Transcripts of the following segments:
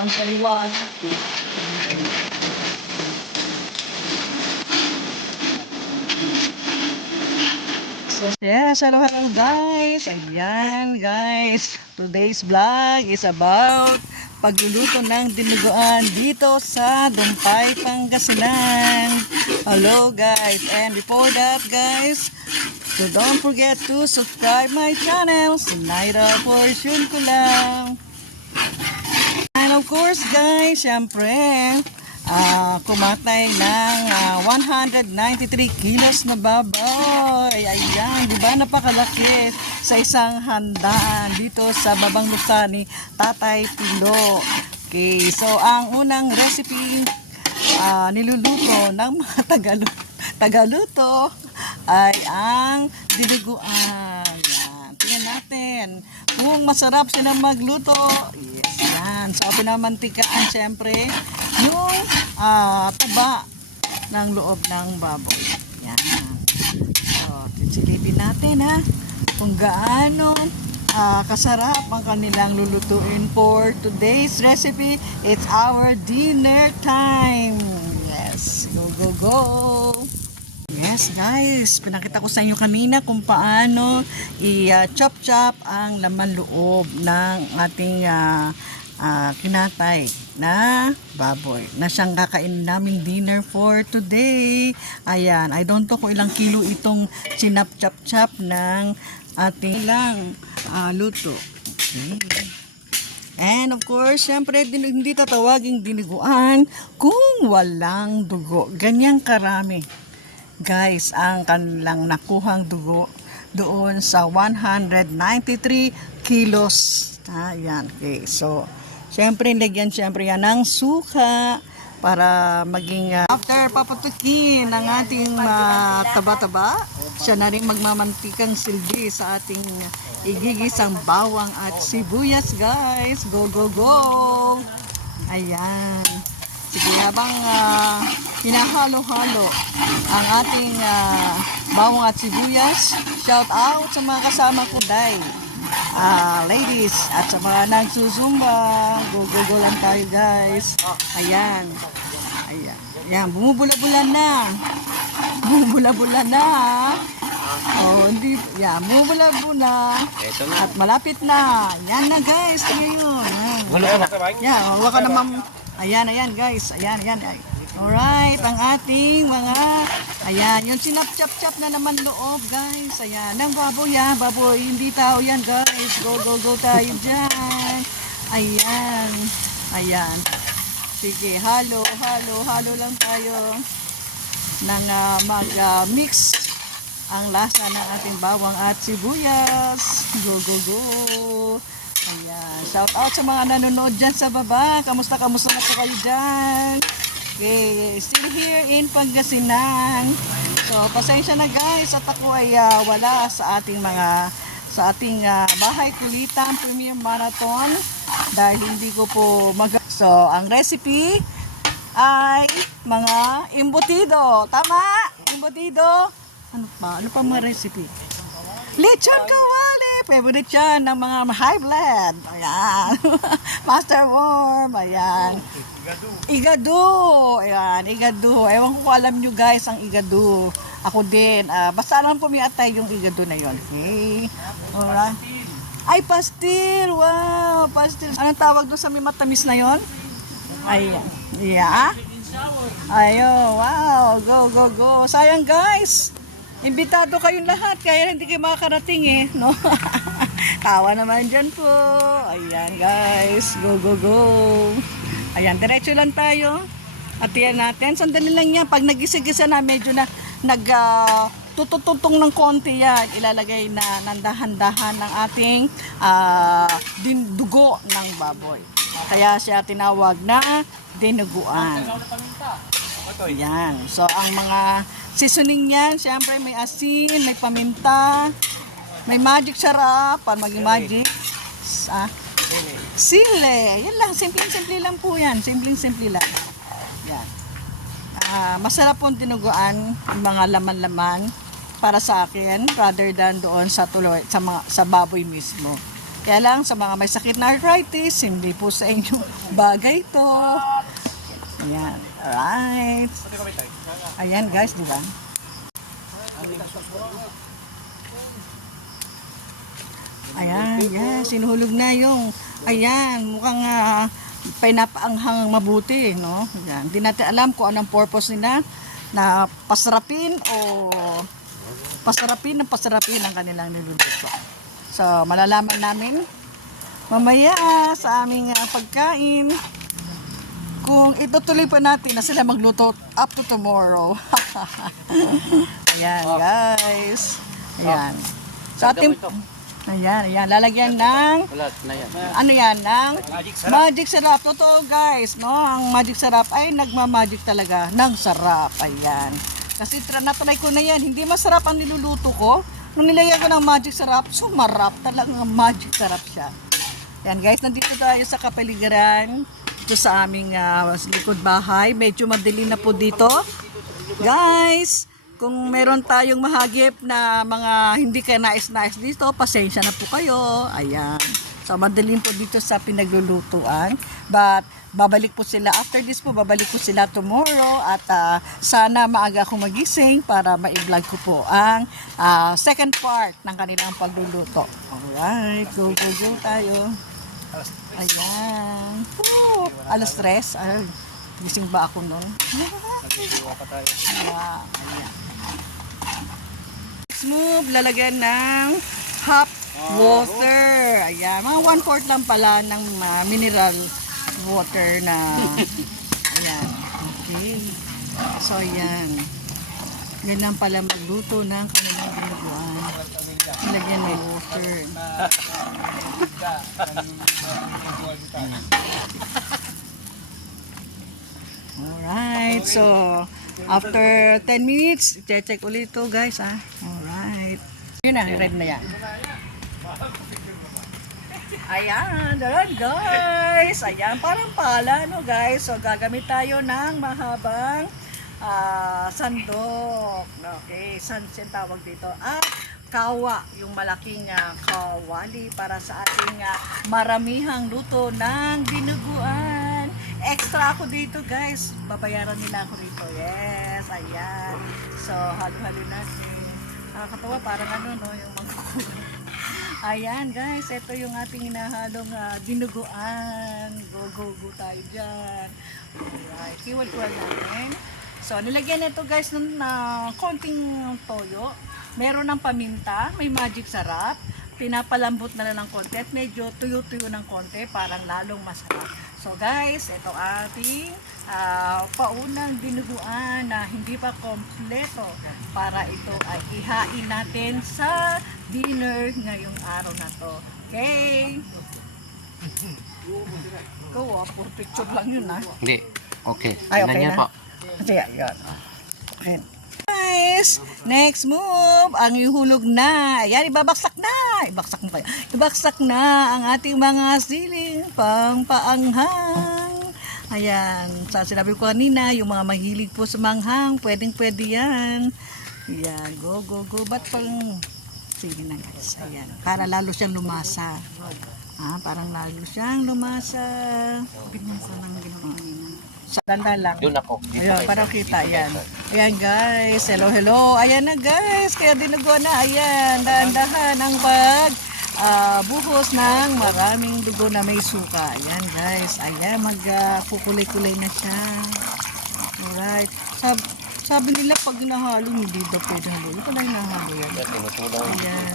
Kulang sa liwanag. So, yes, hello, hello guys. Ayan, guys. Today's vlog is about pagluluto ng dinuguan dito sa Dumpay, Pangasinan. Hello guys. And before that, guys, so don't forget to subscribe my channel. Sinaira Portion ko lang. And of course, guys, syempre, ah kumatay ng ah, 193 kilos na baboy. Ayan, di ba napakalaki sa isang handaan dito sa babang lupa ni Tatay Pilo. Okay, so ang unang recipe ah, niluluto ng mga Tagalo- Tagaluto ay ang dinuguan. Yan. Tingnan natin kung masarap sila magluto. Yes, yan. So, pinamantikaan syempre yung ah, taba ng loob ng baboy. Yan. So, silipin natin ha kung gaano ah, kasarap ang kanilang lulutuin for today's recipe. It's our dinner time. Yes, go, go, go. Yes guys, pinakita ko sa inyo kanina kung paano i-chop-chop ang laman loob ng ating ah, ah, kinatay na baboy na siyang kakain namin dinner for today. Ayan, I don't know kung ilang kilo itong sinap-chop-chop ng ating lang ah, luto. Okay. And of course, syempre, hindi tatawaging diniguan kung walang dugo. Ganyang karami. Guys, ang kanilang nakuhang dugo doon sa 193 kilos. Ah, yan. Okay. So, syempre, lagyan syempre yan ng suka para maging ah, after paputukin ng ating ah, taba-taba, siya na rin magmamantikang silbi sa ating igigisang bawang at sibuyas, guys. Go, go, go! Ayan. Sige, habang ah, hinahalo-halo ang ating ah, bawang at sibuyas, shout out sa mga kasama ko, day. Ah, ladies, at sa mga nagsusumba, go, go, go lang tayo, guys. Ayan. Ayan. Ayan, bumubula-bula na. Bumubula-bula na. Oh, hindi. Yan, bumubula-bula. Ito na. At malapit na. Yan na, guys. Ngayon. Ayan. Wala na. Yan, huwag ka naman. Ayan, ayan guys. Ayan, ayan. Ay. Alright, ang ating mga, ayan, yung sinap-chap-chap na naman loob, guys. Ayan, ng baboy, ha. Baboy, hindi tao yan, guys. Go, go, go tayo dyan. Ayan. Ayan. Sige, halo, halo, halo lang tayo nang ah, mag-mix ang lasa ng ating bawang at sibuyas. Go, go, go. Ayan. Shout out sa mga nanonood dyan sa baba. Kamusta, kamusta na po kayo dyan? Okay, still here in Pangasinan. So, pasensya na guys at ako ay ah, wala sa ating mga sa ating ah, bahay kulitan premier marathon dahil hindi ko po mag So, ang recipe ay mga imbutido. Tama? Imbutido. Ano pa? Ano pa mga recipe? Lechon kawali! Favorite yan ng mga high blood. Ayan. Master worm. Ayan. Igado. Ayan. Igado. Ewan ko alam nyo guys ang igado. Ako din. Ah, basta alam ko may atay yung igado na yon. Okay. Alright. Ay, pastil! Wow! Pastil. Anong tawag doon sa may matamis na yon? Ay, yeah. Ayo, wow. Go, go, go. Sayang guys. Imbitado kayong lahat kaya hindi kayo makakarating eh, no? Tawa naman dyan po. Ayan guys. Go, go, go. Ayan, diretso lang tayo. At yan natin. Sandali lang yan. Pag nagisa-gisa na, medyo na nag tutututong ng konti yan. Ilalagay na ng dahan-dahan ng ating ah, din dugo ng baboy. Kaya siya tinawag na dinuguan. Yan. So, ang mga seasoning niyan, syempre may asin, may paminta, may magic sarap, para maging magic. Ah, sile. Yan lang, simple-simple lang po yan. Simple-simple lang. Yan. Ah, masarap pong dinuguan yung mga laman-laman para sa akin rather than doon sa tuloy sa mga sa baboy mismo. Kaya lang sa mga may sakit na arthritis, hindi po sa inyo bagay to. Ayan. Alright. Ayan guys, di ba? Ayan, yes, sinuhulog na yung, ayan, mukhang uh, pinapaanghang mabuti, no? Ayan, hindi natin alam kung anong purpose nila na pasarapin o pasarapin ng pasarapin ang kanilang niluluto. So, malalaman namin mamaya sa aming ah, pagkain kung itutuloy pa natin na sila magluto up to tomorrow. ayan, guys. Ayan. Sa ating... Ayan, ayan. Lalagyan ng... Ano yan? Ng magic sarap. Totoo, guys. No? Ang magic sarap ay nagmamagic talaga ng sarap. Ayan. Kasi natry ko na yan. Hindi masarap ang niluluto ko. Nung nilagyan ko ng magic sarap, sumarap. Talagang magic sarap siya. Yan guys, nandito tayo sa kapaligiran. Ito sa aming ah, likod bahay. Medyo madilim na po dito. Guys, kung meron tayong mahagip na mga hindi ka nais-nais dito, pasensya na po kayo. Ayan. So, madilim po dito sa pinaglulutuan. But, babalik po sila. After this po, babalik po sila tomorrow. At ah, sana maaga akong magising para ma-vlog ko po ang ah, second part ng kanilang pagluluto. Alright, go, go, go tayo. Ayan. Woo! Alas tres. Ay, gising ba ako nun? Yeah, ayan. Next move, lalagyan ng hot water. Ayan, mga one-fourth lang pala ng ah, mineral water na ayan. Okay. So, ayan. Ganyan pala magluto ng kanilang ginagawa. Lagyan ng water. Alright, so after 10 minutes, i-check ulit ito guys ha. Alright. Yun na, red na yan. Ayan, doon guys. Ayan, parang pala no guys. So gagamit tayo ng mahabang ah, sandok. Okay, sunset tawag dito. At kawa, yung malaking ah, kawali para sa ating ah, maramihang luto ng dinuguan. Extra ako dito guys. Babayaran nila ako rito. Yes, ayan. So, halo-halo natin. Nakakatawa, parang ano no, yung magkukulang. Ayan guys, ito yung ating hinahalong ah, dinuguan. Go, go, go tayo dyan. Alright, kiwal-kiwal natin. So, nilagyan nito guys ng na konting toyo. Meron ng paminta, may magic sarap. Pinapalambot na lang ng konti at medyo tuyo-tuyo ng konti parang lalong masarap. So guys, ito ating ah, paunang dinuguan na hindi pa kompleto para ito ay ihain natin sa dinner ngayong araw na to. Okay? Go, puro picture lang yun ah. Hindi. Okay. Ay, okay na? po. Kasi yan. Guys, next move, ang ihulog na. Ayan, ibabaksak na. Ibaksak mo kayo. Ibaksak na ang ating mga siling pangpaanghang. Ayan, sa sinabi ko kanina, yung mga mahilig po sa manghang, pwedeng pwede yan. Ayan, go, go, go. Ba't pang... Sige na guys, ayan. Para lalo siyang lumasa. Ah, parang lalo siyang lumasa. Binasa ng ginawa Sa danda lang. Doon ako. Ayun, para kita, ayan. Ayan guys, hello, hello. Ayan na guys, kaya dinuguan na, ayan. Dahan-dahan ang pag ah, buhos ng maraming dugo na may suka. Ayan guys, ayan, magkukulay-kulay na siya. Alright. Sab sabi nila pag nahalo, hindi daw pwede halo. Ito na yung nahalo yan. Ayan.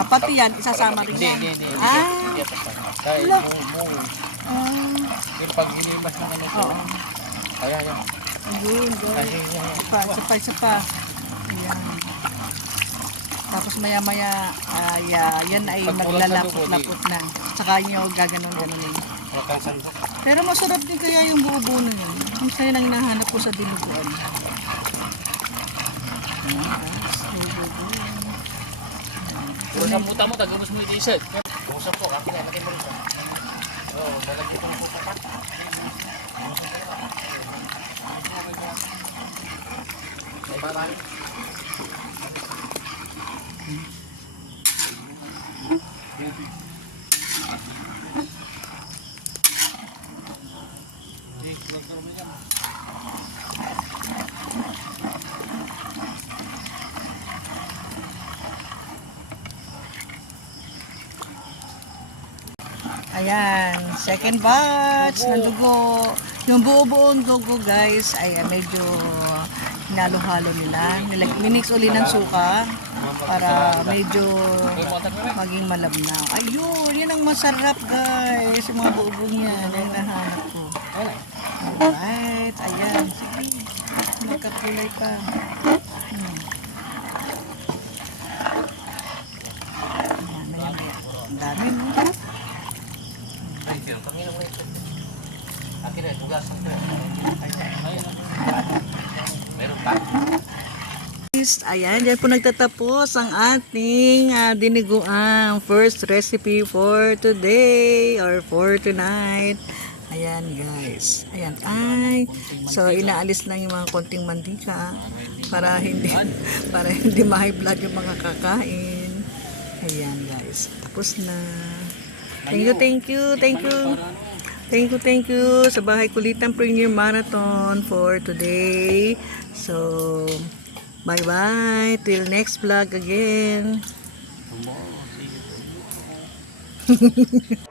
Ah, pati yan, isasama rin yan. Ah, Kaya Wala. mo, mo. Ah, Pero pag hinimas ng ano to, oo. kaya yan. Ayun, yan. Isa pa, isa pa, isa pa. Ayan. Tapos maya maya, ay, ah, yan ay sa maglalapot-lapot na. Saka nyo gaganon-ganon. Pero masarap din kaya yung buo-buo na yun. Ang saya nang hinahanap ko sa dinuguan. Ayan. Kung namuta mo, tagamus mo yung t-shirt. Usap po, akin na, laki mo rin siya. Ayan, second batch ng dugo. Yung buo-buong dugo guys ay ah, medyo hinalo-halo nila. Nilag minix uli ng suka para medyo maging malabnaw. Ayun, yan ang masarap guys. Yung mga buo-buong yan, yung nahanap ko. Alright, ayan. Sige, nagkakulay pa. Hmm. Ayan, ayan, ayan. Ang dami mo. Akin na, tugas. Meron pa. Guys, Ayan, dyan po nagtatapos ang ating ah, diniguang first recipe for today or for tonight. Ayan guys. Ayan. Ay, so inaalis lang yung mga konting mantika para hindi para hindi ma-high yung mga kakain. Ayan guys. Tapos na. Thank you, thank you, thank you. Thank you, thank you sa Bahay Kulitan Premier Marathon for today. So, bye-bye. Till next vlog again.